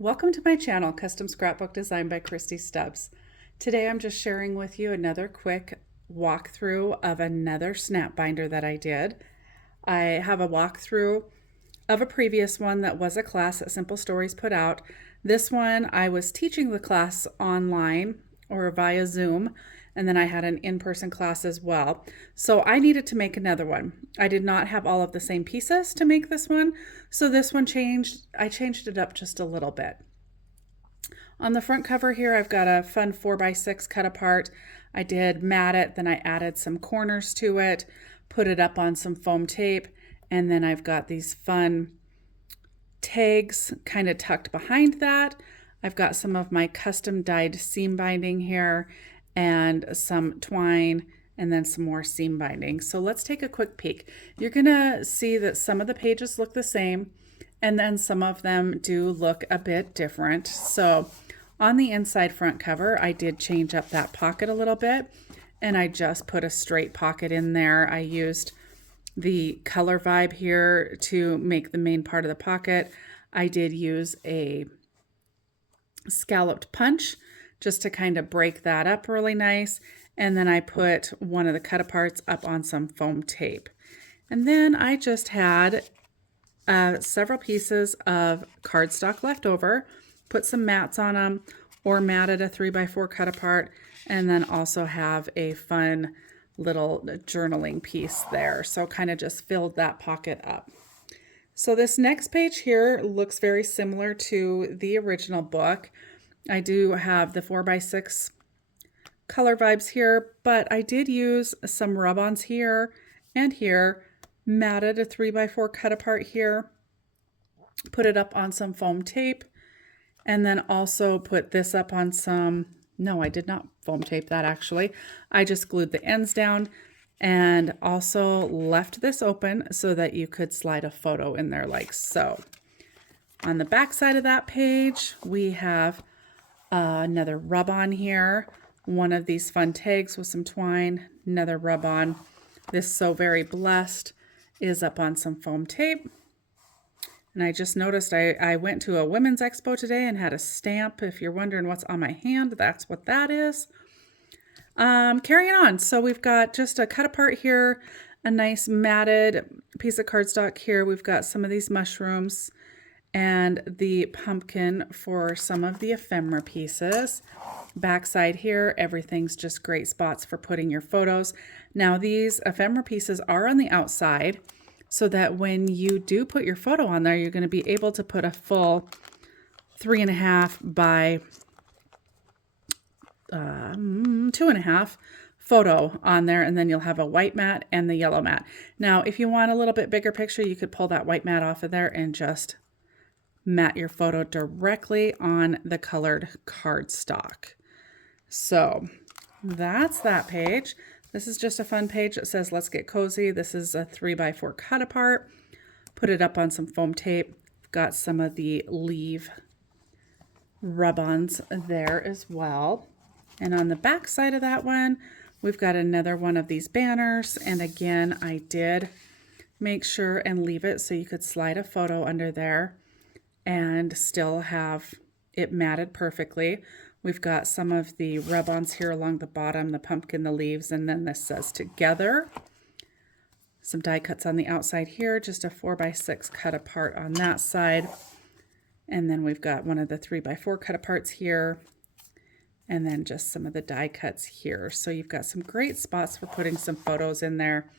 Welcome to my channel, Custom Scrapbook Design by Christy Stubbs. Today I'm just sharing with you another quick walkthrough of another snap binder that I did. I have a walkthrough of a previous one that was a class that Simple Stories put out. This one I was teaching the class online or via Zoom, and then I had an in-person class as well. So I needed to make another one. I did not have all of the same pieces to make this one, so this one I changed it up just a little bit. On the front cover here, I've got a fun 4x6 cut apart. I did mat it, then I added some corners to it, put it up on some foam tape, and then I've got these fun tags kind of tucked behind that. I've got some of my custom dyed seam binding here and some twine and then some more seam binding. So let's take a quick peek. You're gonna see that some of the pages look the same and then some of them do look a bit different. So on the inside front cover, I did change up that pocket a little bit and I just put a straight pocket in there. I used the color vibe here to make the main part of the pocket. I did use a scalloped punch just to kind of break that up really nice. And then I put one of the cut aparts up on some foam tape. And then I just had several pieces of cardstock left over, put some mats on them or matted a 3x4 cut apart, and then also have a fun little journaling piece there. So kind of just filled that pocket up. So this next page here looks very similar to the original book. I do have the 4x6 color vibes here, but I did use some rub-ons here and here, matted a 3x4 cut apart here, put it up on some foam tape, and then also put this up on some, no, I did not foam tape that actually. I just glued the ends down and also left this open so that you could slide a photo in there like so. On the back side of that page, we have another rub-on here, one of these fun tags with some twine, another rub-on. This So Very Blessed is up on some foam tape. And I just noticed I went to a women's expo today and had a stamp. If you're wondering what's on my hand, that's what that is. Carrying on. So we've got just a cut apart here, a nice matted piece of cardstock here. We've got some of these mushrooms and the pumpkin for some of the ephemera pieces. Backside here, everything's just great spots for putting your photos. Now these ephemera pieces are on the outside so that when you do put your photo on there, you're going to be able to put a full 3.5 by 2.5 photo on there, and then you'll have a white mat and the yellow mat. Now, if you want a little bit bigger picture, you could pull that white mat off of there and just mat your photo directly on the colored cardstock. So that's that page. This is just a fun page that says, let's get cozy. This is a 3x4 cut apart. Put it up on some foam tape. Got some of the leaf rub-ons there as well. And on the back side of that one, we've got another one of these banners. And again, I did make sure and leave it so you could slide a photo under there and still have it matted perfectly. We've got some of the rub-ons here along the bottom, the pumpkin, the leaves, and then this says together. Some die cuts on the outside here, just a 4x6 cut apart on that side. And then we've got one of the 3x4 cut aparts here, and then just some of the die cuts here. So you've got some great spots for putting some photos in there.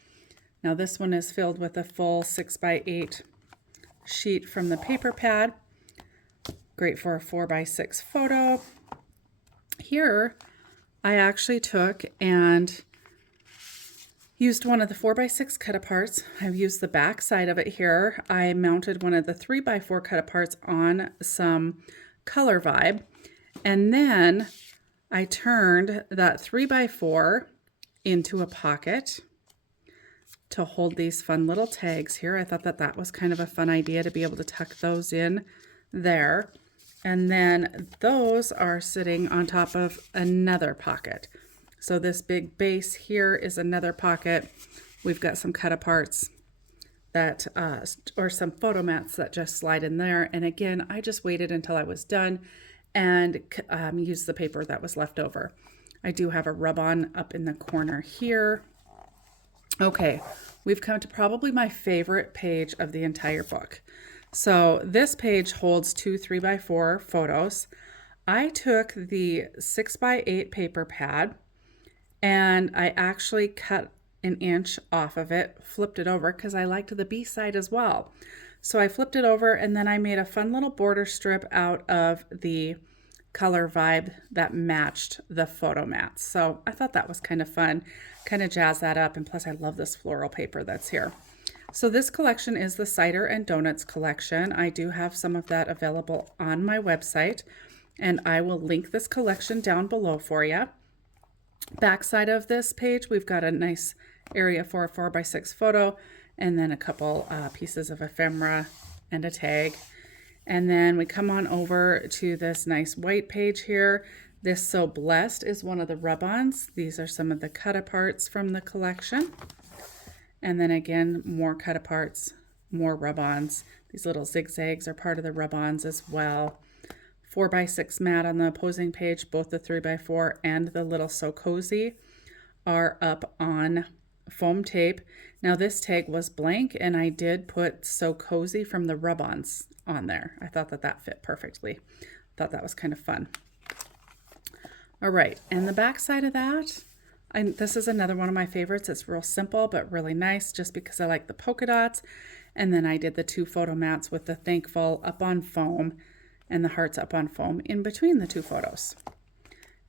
Now this one is filled with a full 6x8 sheet from the paper pad. Great for a 4x6 photo. Here, I actually took and used one of the 4x6 cut aparts. I've used the back side of it here. I mounted one of the 3x4 cut aparts on some color vibe. And then I turned that 3x4 into a pocket to hold these fun little tags here. I thought that that was kind of a fun idea to be able to tuck those in there. And then those are sitting on top of another pocket. So this big base here is another pocket. We've got some cut aparts that, or some photo mats that just slide in there. And again, I just waited until I was done and used the paper that was left over. I do have a rub-on up in the corner here. Okay, we've come to probably my favorite page of the entire book. So this page holds 2 3x4 photos. I took the 6x8 paper pad and I actually cut an inch off of it, flipped it over because I liked the B side as well. So I flipped it over and then I made a fun little border strip out of the color vibe that matched the photo mats. So I thought that was kind of fun, kind of jazz that up. And plus I love this floral paper that's here. So this collection is the Cider and Donuts collection. I do have some of that available on my website, and I will link this collection down below for you. Backside of this page, we've got a nice area for a 4x6 photo, and then a couple pieces of ephemera and a tag. And then we come on over to this nice white page here. This So Blessed is one of the rub-ons. These are some of the cut-aparts from the collection. And then again, more cut-aparts, more rub-ons. These little zigzags are part of the rub-ons as well. 4x6 mat on the opposing page, both the 3x4 and the little So Cozy are up on foam tape. Now this tag was blank and I did put So Cozy from the rub-ons on there. I thought that that fit perfectly. Thought that was kind of fun. All right, and the back side of that, this is another one of my favorites. It's real simple, but really nice just because I like the polka dots. And then I did the 2 photo mats with the thankful up on foam and the hearts up on foam in between the 2 photos.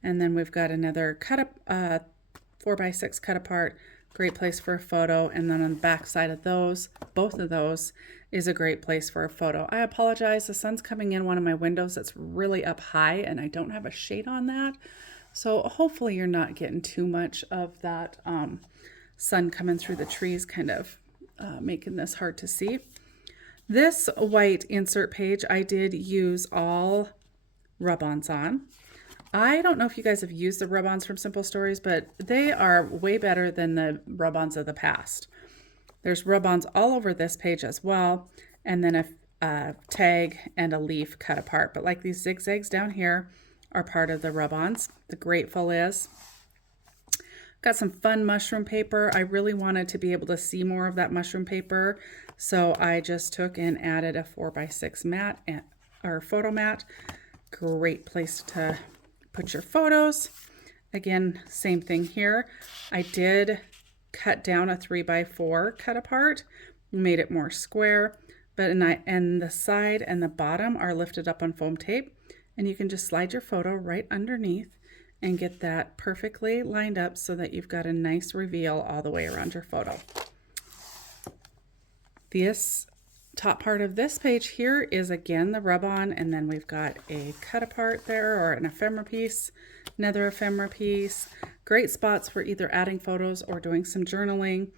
And then we've got another 4x6 cut apart, great place for a photo. And then on the back side of those, both of those is a great place for a photo. I apologize, the sun's coming in one of my windows that's really up high and I don't have a shade on that. So hopefully you're not getting too much of that sun coming through the trees, kind of making this hard to see. This white insert page, I did use all rub-ons on. I don't know if you guys have used the rub-ons from Simple Stories, but they are way better than the rub-ons of the past. There's rub-ons all over this page as well, and then a tag and a leaf cut apart. But like these zigzags down here are part of the rub-ons. The Grateful is. Got some fun mushroom paper. I really wanted to be able to see more of that mushroom paper, so I just took and added a 4x6 mat or photo mat. Great place to put your photos. Again, same thing here. I did cut down a 3x4 cut apart, made it more square, but and the side and the bottom are lifted up on foam tape, and you can just slide your photo right underneath and get that perfectly lined up so that you've got a nice reveal all the way around your photo. This top part of this page here is again the rub-on, and then we've got a cut apart there or an ephemera piece, another ephemera piece. Great spots for either adding photos or doing some journaling.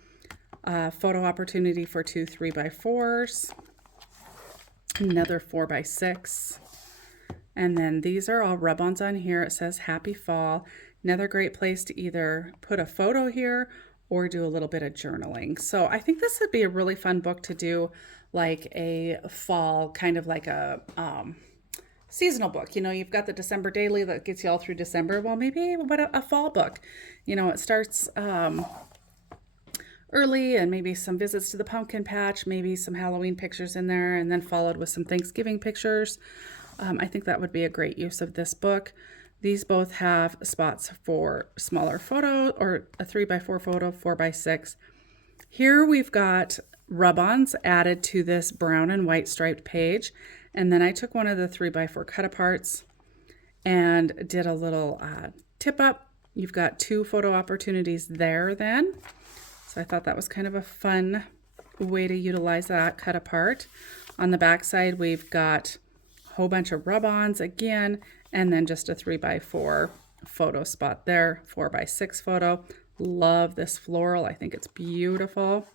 Photo opportunity for 2 3x4s, another 4x6. And then these are all rub-ons on here. It says Happy Fall. Another great place to either put a photo here or do a little bit of journaling. So I think this would be a really fun book to do like a fall, kind of like a seasonal book. You know, you've got the December daily that gets you all through December. Well, maybe a fall book. You know, it starts early and maybe some visits to the pumpkin patch, maybe some Halloween pictures in there, and then followed with some Thanksgiving pictures. I think that would be a great use of this book. These both have spots for smaller photo or a 3x4 photo, 4x6. Here we've got rub-ons added to this brown and white striped page. And then I took one of the 3x4 cut aparts and did a little tip up. You've got 2 photo opportunities there then. So I thought that was kind of a fun way to utilize that cut apart. On the back side, we've got whole bunch of rub-ons again, and then just a 3x4 photo spot there, 4x6 photo. Love this floral. I think it's beautiful.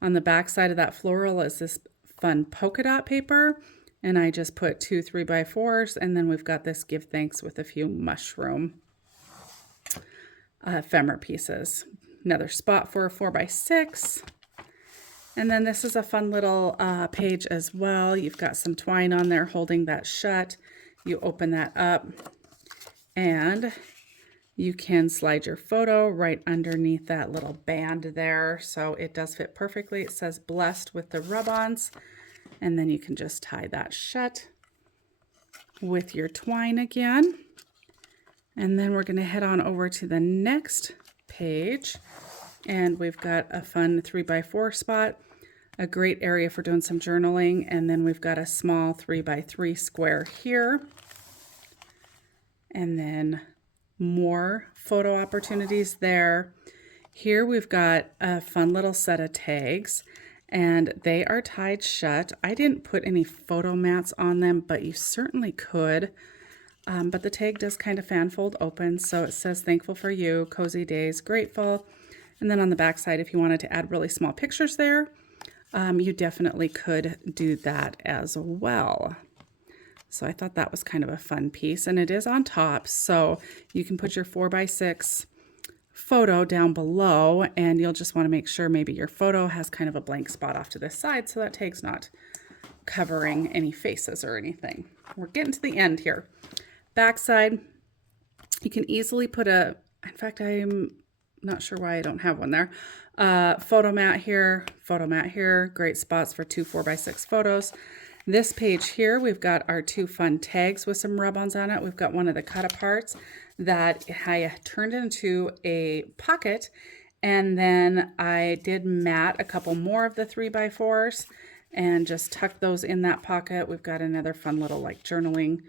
On the back side of that floral is this fun polka dot paper, and I just put 2 3x4s, and then we've got this give thanks with a few mushroom ephemera pieces. Another spot for a 4x6. And then this is a fun little page as well. You've got some twine on there holding that shut. You open that up and you can slide your photo right underneath that little band there. So it does fit perfectly. It says blessed with the rub-ons. And then you can just tie that shut with your twine again. And then we're going to head on over to the next page. And we've got a fun 3x4 spot, a great area for doing some journaling. And then we've got a small 3x3 square here. And then more photo opportunities there. Here we've got a fun little set of tags, and they are tied shut. I didn't put any photo mats on them, but you certainly could. But the tag does kind of fan fold open, so it says thankful for you, cozy days, grateful. And then on the back side, if you wanted to add really small pictures there, you definitely could do that as well. So I thought that was kind of a fun piece, and it is on top, so you can put your 4x6 photo down below, and you'll just want to make sure maybe your photo has kind of a blank spot off to this side so that tag's not covering any faces or anything. We're getting to the end here. Backside, you can easily put in fact, I'm not sure why I don't have one there. Photo mat here, great spots for 2 4x6 photos. This page here, we've got our 2 fun tags with some rub-ons on it. We've got one of the cut-aparts that I turned into a pocket, and then I did mat a couple more of the 3x4s and just tucked those in that pocket. We've got another fun little like journaling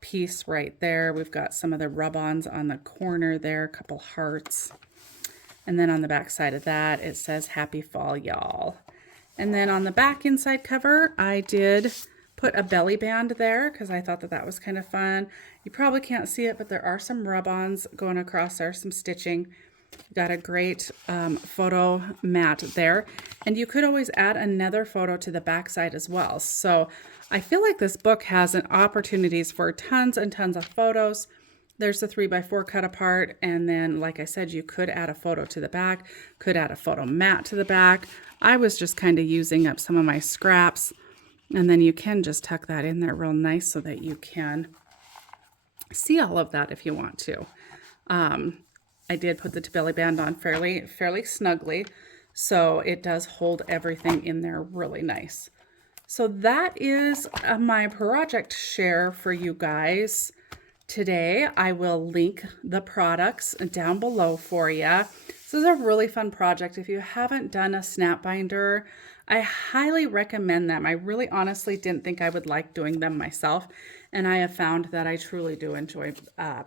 piece right there. We've got some of the rub-ons on the corner there, a couple hearts. And then on the back side of that, it says happy fall, y'all. And then on the back inside cover, I did put a belly band there because I thought that that was kind of fun. You probably can't see it, but there are some rub-ons going across there, some stitching. Got a great photo mat there. And you could always add another photo to the back side as well. So I feel like this book has an opportunities for tons and tons of photos. There's the 3x4 cut apart, and then like I said, you could add a photo to the back, could add a photo mat to the back. I was just kind of using up some of my scraps, and then you can just tuck that in there real nice so that you can see all of that if you want to. I did put the belly band on fairly snugly, so it does hold everything in there really nice. So that is my project share for you guys. Today, I will link the products down below for you. This is a really fun project. If you haven't done a snap binder, I highly recommend them. I really honestly didn't think I would like doing them myself, and I have found that I truly do enjoy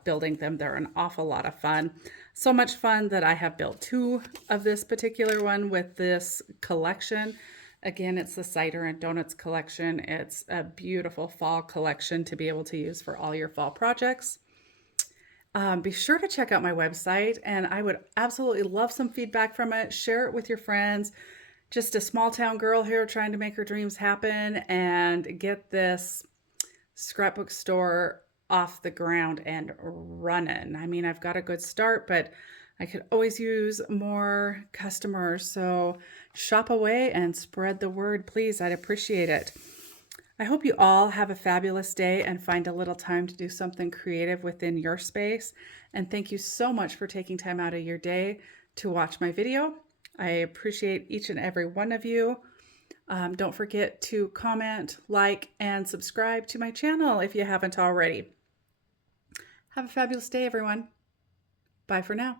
building them. They're an awful lot of fun. So much fun that I have built 2 of this particular one with this collection. Again, it's the Cider and Donuts collection. It's a beautiful fall collection to be able to use for all your fall projects. Be sure to check out my website, and I would absolutely love some feedback from it. Share it with your friends. Just a small town girl here trying to make her dreams happen and get this scrapbook store off the ground and running. I mean, I've got a good start, but I could always use more customers, so shop away and spread the word, please. I'd appreciate it. I hope you all have a fabulous day and find a little time to do something creative within your space. And thank you so much for taking time out of your day to watch my video. I appreciate each and every one of you. Don't forget to comment, like, and subscribe to my channel if you haven't already. Have a fabulous day, everyone. Bye for now.